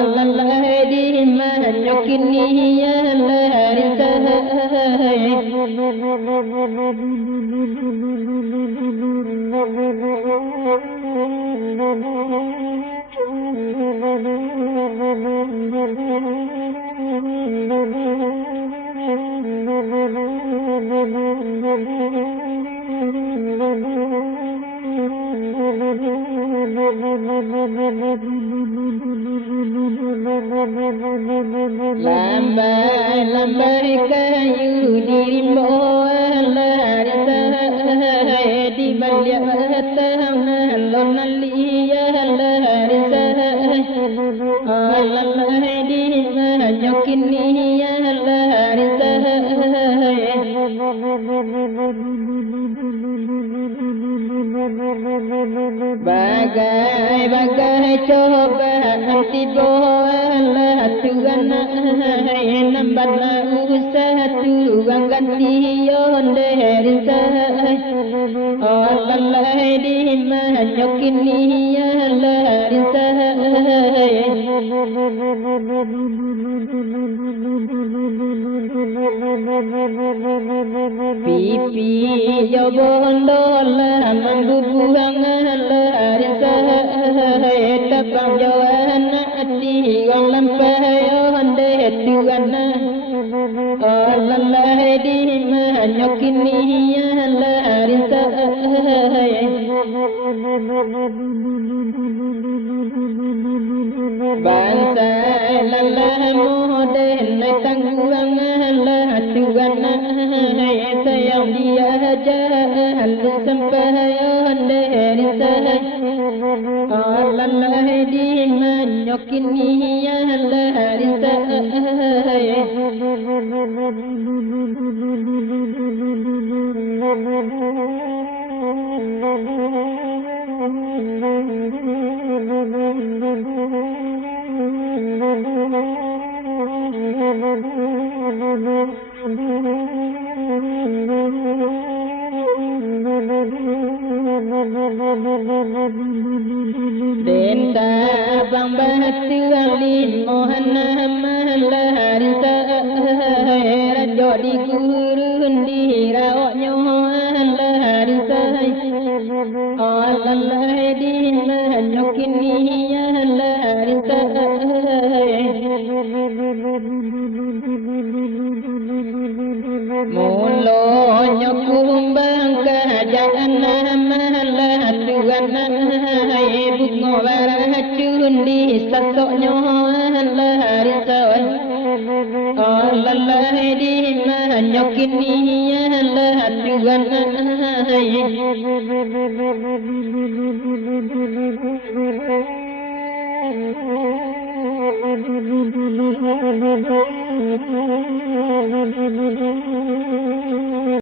Allah di ma nyokin ni ya la làm bài ca như đi mô la đi ban địa tam na lon li la đi ma nhokini bagai coba anti bola tuan nambat usaha tuan ganti yonde risai Allah di mahnyokini la risai pipi jobondo la manggubuang la risai tapang jawana ati gong lampayon de tuana Allah di mahnyokini la risai bangsa lalah moden tangguang la tuana sayang dia jahal sampayon de risai Allah di mahnyokini la risai Denta bang batu alin mohana malari sai rajo di gurun di rawak nyohan lari sai Allah di mahnyokini lari sai mulo nyokumbang kerajaan malah tuan bungo baracun di sasoknya lari sai Allah di mahnyokini lah tuan